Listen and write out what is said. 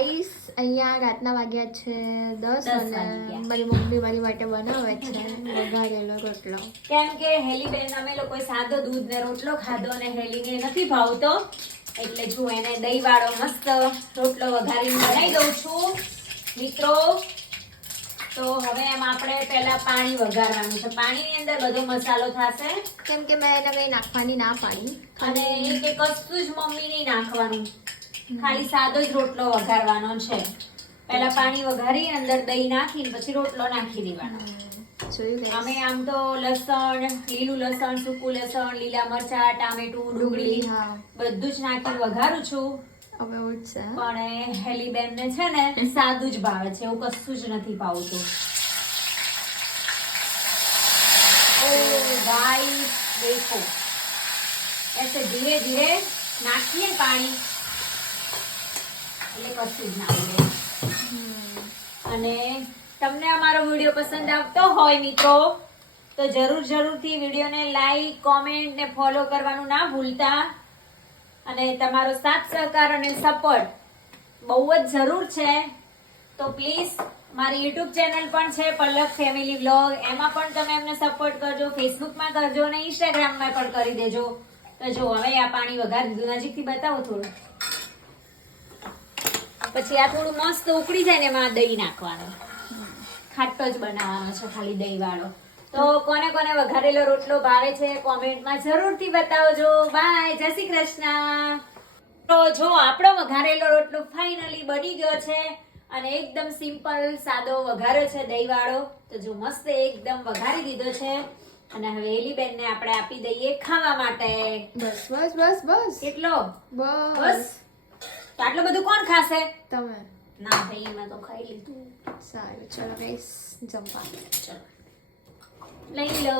Guys અહીંયા રાતના વાગ્યા છે 10 અને મારી મમ્મી મારી માટે બનાવે છે વઘારેલો રોટલો. કેમ કે હેલીબેન અમે લોકોએ સાદો દૂધ ને રોટલો ખાધો અને હેલીને નથી ભાવતો, એટલે જો એને દહીં વાળો મસ્ત રોટલો વઘારીને બનાવી દઉં છું મિત્રો. તો હવે એમાં આપણે પહેલા પાણી વઘારવાનું છે. પાણીની અંદર બધો મસાલો થશે, કેમ કે મેં એને કંઈ નાખવાની ના પાડી અને એ કશું જ મમ્મી નહીં નાખવાનું, ખાલી સાદો જ રોટલો વઘારવાનો છે. પહેલા પાણી વઘારી અંદર દહીં નાખીને પછી રોટલો નાખી દેવાનો. અમે આમ તો લસણ, લીલું લસણ, સૂકું લસણ, લીલા મરચા, ટામેટું, ડુંગળી બધું જ નાખીને વઘારું છું. પણ હેલીબેન ને છે ને સાદું જ ભાવે છે, એવું કશું જ નથી ભાવતું. ઓ ગાઈસ દેખો, ऐसे धीरे धीरे નાખીએ પાણી એટલે કશું જ ના ઉડે. અને તમને અમારો વિડીયો પસંદ આવતો હોય મિત્રો તો જરૂરથી વિડીયોને લાઈક, કોમેન્ટ ને ફોલો કરવાનું ના ભૂલતા. અને તમારો સાથ સહકાર અને સપોર્ટ બહુ જ જરૂર છે. તો પ્લીઝ મારી યુટ્યુબ ચેનલ પણ છે પલક ફેમિલી વ્લોગ, એમાં પણ તમે અમને સપોર્ટ કરજો, ફેસબુકમાં કરજો અને ઇન્સ્ટાગ્રામમાં પણ કરી દેજો. તો જો હવે આ પાણી વઘારી દીધું, નજીકથી બતાવો થોડું. પછી આ થોડું મસ્ત ઉકળી જાય ને એમાં દહીં નાખવાનું, ખાટો જ બનાવવાનો છે ખાલી દહીં વાળો. તો કોને કોને વઘારેલો રોટલો ભાવે છે કોમેન્ટમાં જરૂરથી બતાવજો. બાય, જય શ્રી કૃષ્ણ. તો જો આપણો વઘારેલો રોટલો ફાઇનલી બની ગયો છે અને એકદમ સિમ્પલ સાદો વઘાર્યો છે દહીં વાળો. તો જો મસ્ત એકદમ વઘારી દીધો છે અને હવે એલીબેન ને આપણે આપી દઈએ ખાવા માટે. બસ બસ બસ બસ કેટલો? બસ. તો આટલું બધું કોણ ખાશે? તમે. ના ભાઈ, મેં તો ખાઈ લીધું. સારું, ચલો ગાઈસ જમવા. ચલો લઈ લો.